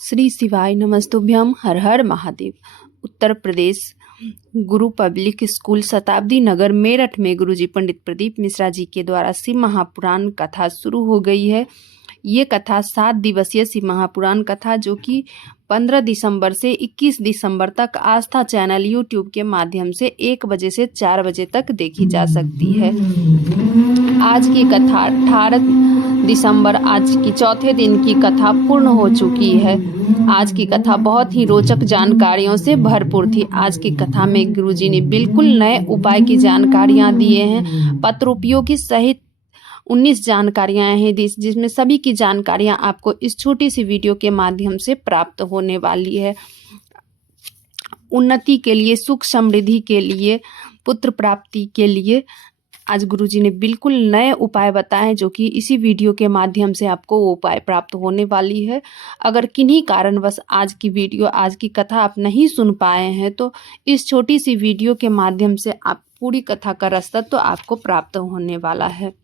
श्री शिवाय नमस्तुभ्यम। हर हर महादेव। उत्तर प्रदेश गुरु public school शताब्दी नगर मेरठ में गुरुजी पंडित प्रदीप मिश्रा जी के द्वारा शिव महापुराण कथा शुरू हो गई है। ये कथा 7 दिवसीय शिव महापुराण कथा जो कि 15 दिसंबर से 21 दिसंबर तक आस्था चैनल यूट्यूब के माध्यम से 1 बजे से 4 बजे तक देखी जा सकती है। आज की कथा 18 दिसंबर आज की चौथे दिन की कथा पूर्ण हो चुकी है। आज की कथा बहुत ही रोचक जानकारियों से भरपूर थी। आज की कथा में गुरुजी ने बिल्कुल नए उपाय की जानकारियां दिए हैं। पत्रोपयोगी सहित 19 जानकारियां हैं जिसमें सभी की जानकारियां आपको इस छोटी सी वीडियो के माध्यम से प्राप्त होने वाली है। उन्नति के लिए, सुख समृद्धि के लिए, पुत्र प्राप्ति के लिए आज गुरुजी ने बिल्कुल नए उपाय बताए जो कि इसी वीडियो के माध्यम से आपको वो उपाय प्राप्त होने वाली है। अगर किन्हीं कारणवश आज की कथा आप नहीं सुन पाए हैं तो इस छोटी सी वीडियो के माध्यम से आप पूरी कथा का रास्ता तो आपको प्राप्त होने वाला है।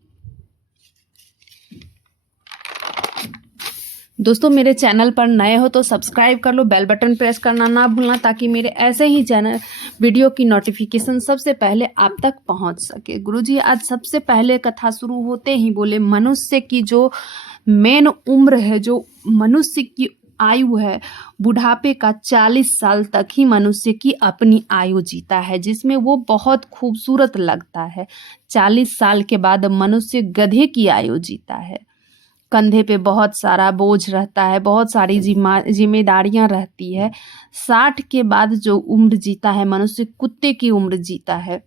दोस्तों, मेरे चैनल पर नए हो तो सब्सक्राइब कर लो, बेल बटन प्रेस करना ना भूलना ताकि मेरे ऐसे ही चैनल वीडियो की नोटिफिकेशन सबसे पहले आप तक पहुंच सके। गुरुजी आज सबसे पहले कथा शुरू होते ही बोले, मनुष्य की जो मेन उम्र है, जो मनुष्य की आयु है, बुढ़ापे का 40 साल तक ही मनुष्य की अपनी आयु जीता है, जिसमें वो बहुत खूबसूरत लगता है। 40 साल के बाद मनुष्य गधे की आयु जीता है। कंधे पे बहुत सारा बोझ रहता है, बहुत सारी जिम्मेदारियां रहती है। 60 के बाद जो उम्र जीता है मनुष्य, कुत्ते की उम्र जीता है।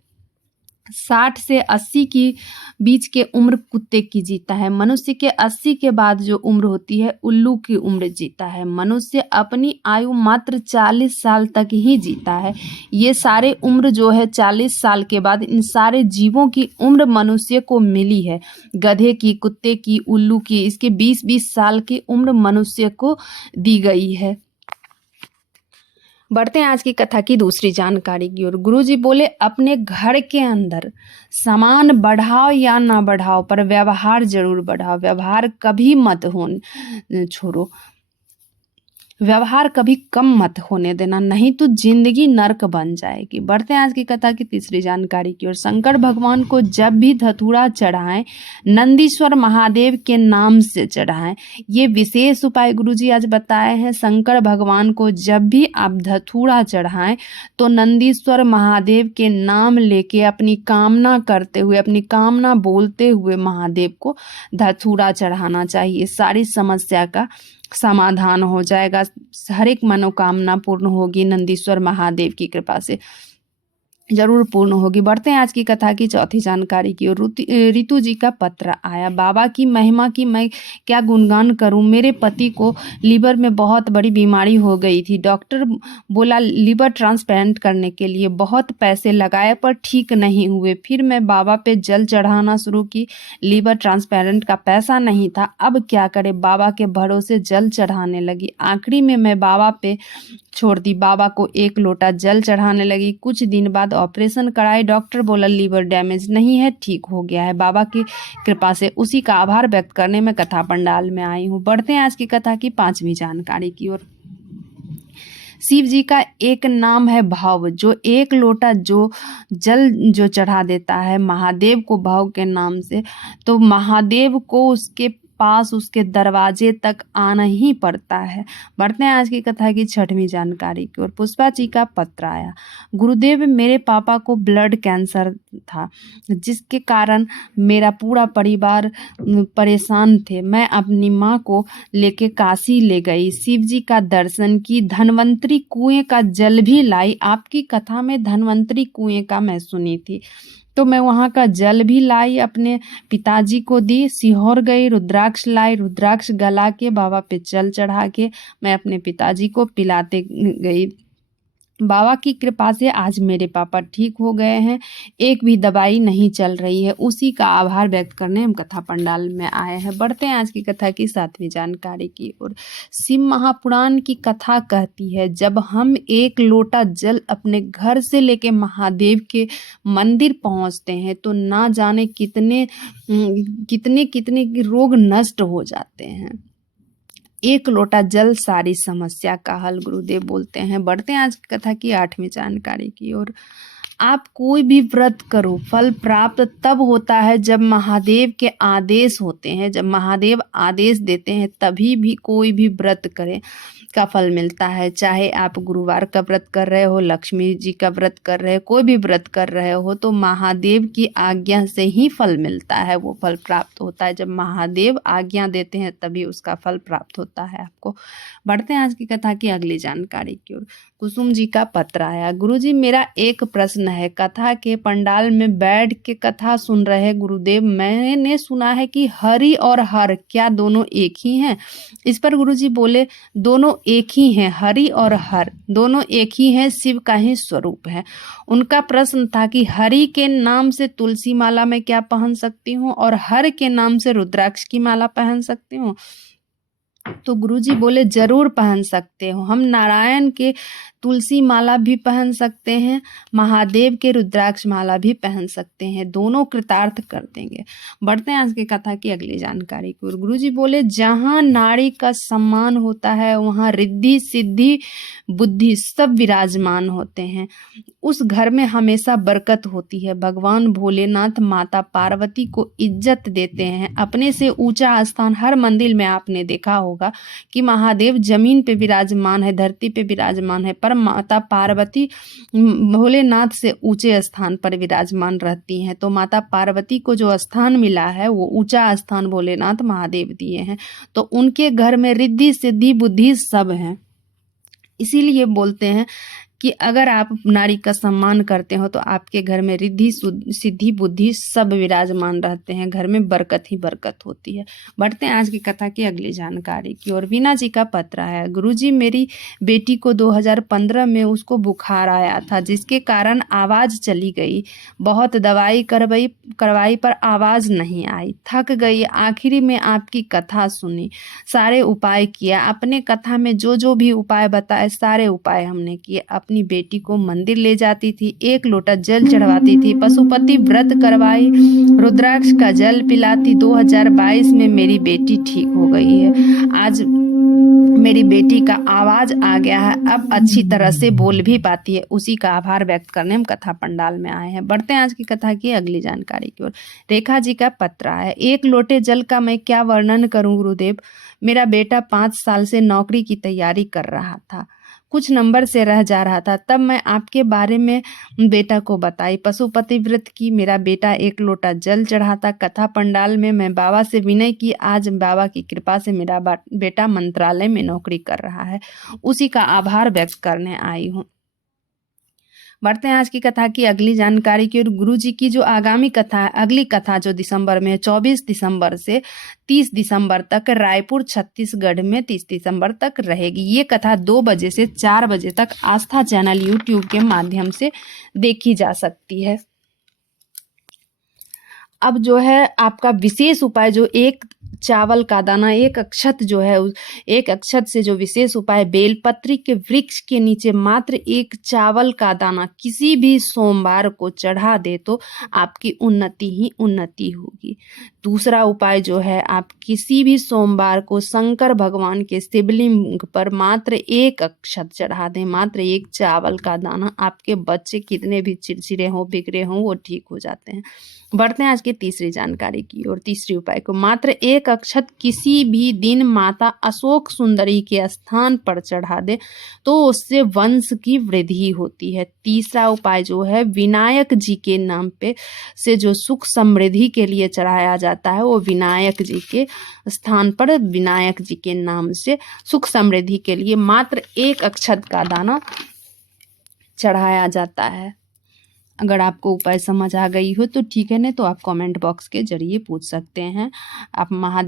60 से 80 की बीच के उम्र कुत्ते की जीता है। मनुष्य के 80 के बाद जो उम्र होती है उल्लू की उम्र जीता है। मनुष्य अपनी आयु मात्र 40 साल तक ही जीता है। ये सारे उम्र जो है 40 साल के बाद इन सारे जीवों की उम्र मनुष्य को मिली है। गधे की, कुत्ते की, उल्लू की, इसके 20-20 साल की उम्र मनुष्य को दी गई है। बढ़ते हैं आज की कथा की दूसरी जानकारी की ओर। गुरुजी बोले, अपने घर के अंदर सामान बढ़ाओ या ना बढ़ाओ पर व्यवहार जरूर बढ़ाओ। व्यवहार कभी मत छोड़ो, व्यवहार कभी कम मत होने देना, नहीं तो जिंदगी नर्क बन जाएगी। बढ़ते हैं आज की कथा की तीसरी जानकारी की ओर। शंकर भगवान को जब भी धतूरा चढ़ाएं, नंदीश्वर महादेव के नाम से चढ़ाएं। ये विशेष उपाय गुरुजी आज बताए हैं। शंकर भगवान को जब भी आप धतूरा चढ़ाएं तो नंदीश्वर महादेव के नाम लेके अपनी कामना करते हुए, अपनी कामना बोलते हुए महादेव को धतूरा चढ़ाना चाहिए। सारी समस्या का समाधान हो जाएगा, हर एक मनोकामना पूर्ण होगी, नंदीश्वर महादेव की कृपा से जरूर पूर्ण होगी। बढ़ते हैं आज की कथा की चौथी जानकारी की ओर। रितु जी का पत्र आया। बाबा की महिमा की मैं क्या गुणगान करूं। मेरे पति को लीवर में बहुत बड़ी बीमारी हो गई थी। डॉक्टर बोला लीवर ट्रांसप्लांट करने के लिए, बहुत पैसे लगाए पर ठीक नहीं हुए। फिर मैं बाबा पे जल चढ़ाना शुरू की। लीवर ट्रांसप्लांट का पैसा नहीं था, अब क्या करे, बाबा के भरोसे जल चढ़ाने लगी। आखिरी में मैं बाबा पे छोड़ दी, बाबा को 1 लोटा जल चढ़ाने लगी। कुछ दिन बाद ऑपरेशन कराई। डॉक्टर बोला लीवर डैमेज नहीं है, ठीक हो गया है। बाबा की कृपा से उसी का आभार व्यक्त करने में कथा पंडाल में आई हूँ। बढ़ते हैं आज की कथा की 5वीं जानकारी की ओर। शिव जी का एक नाम है भाव, जो 1 लोटा जो जल जो चढ़ा देता है महादेव को भाव के नाम से, तो महादेव को उसके पास, उसके दरवाजे तक आना ही पड़ता है। बढ़ते हैं आज की कथा की 6वीं जानकारी की ओर। पुष्पा जी का पत्र आया। गुरुदेव, मेरे पापा को ब्लड कैंसर था, जिसके कारण मेरा पूरा परिवार परेशान थे। मैं अपनी माँ को लेके काशी ले गई, शिव जी का दर्शन की, धन्वंतरी कुएं का जल भी लाई। आपकी कथा में धन्वंतरी कुएं का मैं सुनी थी, तो मैं वहाँ का जल भी लाई, अपने पिताजी को दी। सीहोर गई, रुद्राक्ष लाई, रुद्राक्ष गला के बाबा पे जल चढ़ा के मैं अपने पिताजी को पिलाते गई। बाबा की कृपा से आज मेरे पापा ठीक हो गए हैं, एक भी दवाई नहीं चल रही है। उसी का आभार व्यक्त करने हम कथा पंडाल में आए हैं। बढ़ते हैं आज की कथा की 7वीं जानकारी की ओर। शिव महापुराण की कथा कहती है, जब हम 1 लोटा जल अपने घर से लेके महादेव के मंदिर पहुंचते हैं तो ना जाने कितने कितने रोग नष्ट हो जाते हैं। एक लोटा जल सारी समस्या का हल, गुरुदेव बोलते हैं। बढ़ते हैं आज की कथा की 8वीं जानकारी की ओर। आप कोई भी व्रत करो, फल प्राप्त तब होता है जब महादेव के आदेश होते हैं। जब महादेव आदेश देते हैं तभी भी कोई भी व्रत करे का फल मिलता है। चाहे आप गुरुवार का व्रत कर रहे हो, लक्ष्मी जी का व्रत कर रहे हो, कोई भी व्रत कर रहे हो, तो महादेव की आज्ञा से ही फल मिलता है, वो फल प्राप्त होता है। जब महादेव आज्ञा देते हैं तभी उसका फल प्राप्त होता है आपको। बढ़ते हैं आज की कथा की अगली जानकारी की ओर। कुसुम जी का पत्र आया। गुरुजी, मेरा एक प्रश्न है। कथा के पंडाल में बैठ के कथा सुन रहे गुरुदेव, मैंने सुना है कि हरि और हर क्या दोनों एक ही हैं? इस पर गुरुजी बोले, दोनों एक ही हैं। हरि और हर दोनों एक ही हैं, शिव का ही स्वरूप है। उनका प्रश्न था कि हरि के नाम से तुलसी माला मैं क्या पहन सकती हूँ और हर के नाम से रुद्राक्ष की माला पहन सकती हूँ? तो गुरुजी बोले, जरूर पहन सकते हो। हम नारायण के तुलसी माला भी पहन सकते हैं, महादेव के रुद्राक्ष माला भी पहन सकते हैं, दोनों कृतार्थ कर देंगे। बढ़ते हैं आज की कथा की अगली जानकारी की ओर। गुरुजी बोले, जहाँ नारी का सम्मान होता है वहाँ रिद्धि सिद्धि बुद्धि सब विराजमान होते हैं। उस घर में हमेशा बरकत होती है। भगवान भोलेनाथ माता पार्वती को इज्जत देते हैं। अपने से ऊंचा स्थान हर मंदिर में आपने देखा होगा कि महादेव जमीन पे विराजमान है, धरती पे विराजमान है, पर माता पार्वती भोलेनाथ से ऊंचे स्थान पर विराजमान रहती हैं। तो माता पार्वती को जो स्थान मिला है वो ऊंचा स्थान भोलेनाथ महादेव दिए हैं। तो उनके घर में रिद्धि सिद्धि बुद्धि सब है। इसीलिए बोलते हैं कि अगर आप नारी का सम्मान करते हो तो आपके घर में रिद्धि सिद्धि बुद्धि सब विराजमान रहते हैं, घर में बरकत ही बरकत होती है। बढ़ते हैं आज की कथा की अगली जानकारी की ओर। वीना जी का पत्र है। गुरुजी, मेरी बेटी को 2015 में उसको बुखार आया था, जिसके कारण आवाज़ चली गई। बहुत दवाई करवाई पर आवाज़ नहीं आई, थक गई। आखिरी में आपकी कथा सुनी, सारे उपाय किया। अपने कथा में जो जो भी उपाय बताए सारे उपाय हमने किए। अपनी बेटी को मंदिर ले जाती थी, एक लोटा जल चढ़वाती थी, पशुपति व्रत करवाई, रुद्राक्ष का जल पिलाती। 2022 में मेरी बेटी ठीक हो गई है। आज मेरी बेटी का आवाज आ गया है, अब अच्छी तरह से बोल भी पाती है। उसी का आभार व्यक्त करने हम कथा पंडाल में आए हैं। बढ़ते हैं आज की कथा की अगली जानकारी की ओर। रेखा जी का पत्र है। एक लोटे जल का मैं क्या वर्णन करूं गुरुदेव। मेरा बेटा 5 साल से नौकरी की तैयारी कर रहा था, कुछ नंबर से रह जा रहा था। तब मैं आपके बारे में बेटा को बताई, पशुपति व्रत की। मेरा बेटा एक लोटा जल चढ़ाता। कथा पंडाल में मैं बाबा से विनय की। आज बाबा की कृपा से मेरा बेटा मंत्रालय में नौकरी कर रहा है, उसी का आभार व्यक्त करने आई हूँ। बढ़ते हैं आज की कथा की अगली जानकारी की ओर। गुरु जी की जो आगामी कथा है, अगली कथा जो दिसंबर में 24 दिसंबर से 30 दिसंबर तक रायपुर छत्तीसगढ़ में 30 दिसंबर तक रहेगी। ये कथा 2 बजे से 4 बजे तक आस्था चैनल यूट्यूब के माध्यम से देखी जा सकती है। अब जो है आपका विशेष उपाय, जो एक चावल का दाना, एक अक्षत जो है, एक अक्षत से जो विशेष उपाय, बेलपत्री के वृक्ष के नीचे मात्र एक चावल का दाना किसी भी सोमवार को चढ़ा दे तो आपकी उन्नति ही उन्नति होगी। दूसरा उपाय जो है, आप किसी भी सोमवार को शंकर भगवान के शिवलिंग पर मात्र एक अक्षत चढ़ा दें, मात्र एक चावल का दाना। आपके बच्चे कितने भी चिड़चिड़े हों, बिगड़े हों, वो ठीक हो जाते हैं। बढ़ते हैं आज की तीसरी जानकारी की और तीसरी उपाय को। मात्र एक अक्षत किसी भी दिन माता अशोक सुंदरी के स्थान पर चढ़ा दे तो उससे वंश की वृद्धि होती है। तीसरा उपाय जो है, विनायक जी के नाम पे से जो सुख समृद्धि के लिए चढ़ाया जाता है, वो विनायक जी के स्थान पर विनायक जी के नाम से सुख समृद्धि के लिए मात्र एक अक्षत का दाना चढ़ाया जाता है। अगर आपको उपाय समझ आ गई हो तो ठीक है, नहीं तो आप कमेंट बॉक्स के जरिए पूछ सकते हैं। आप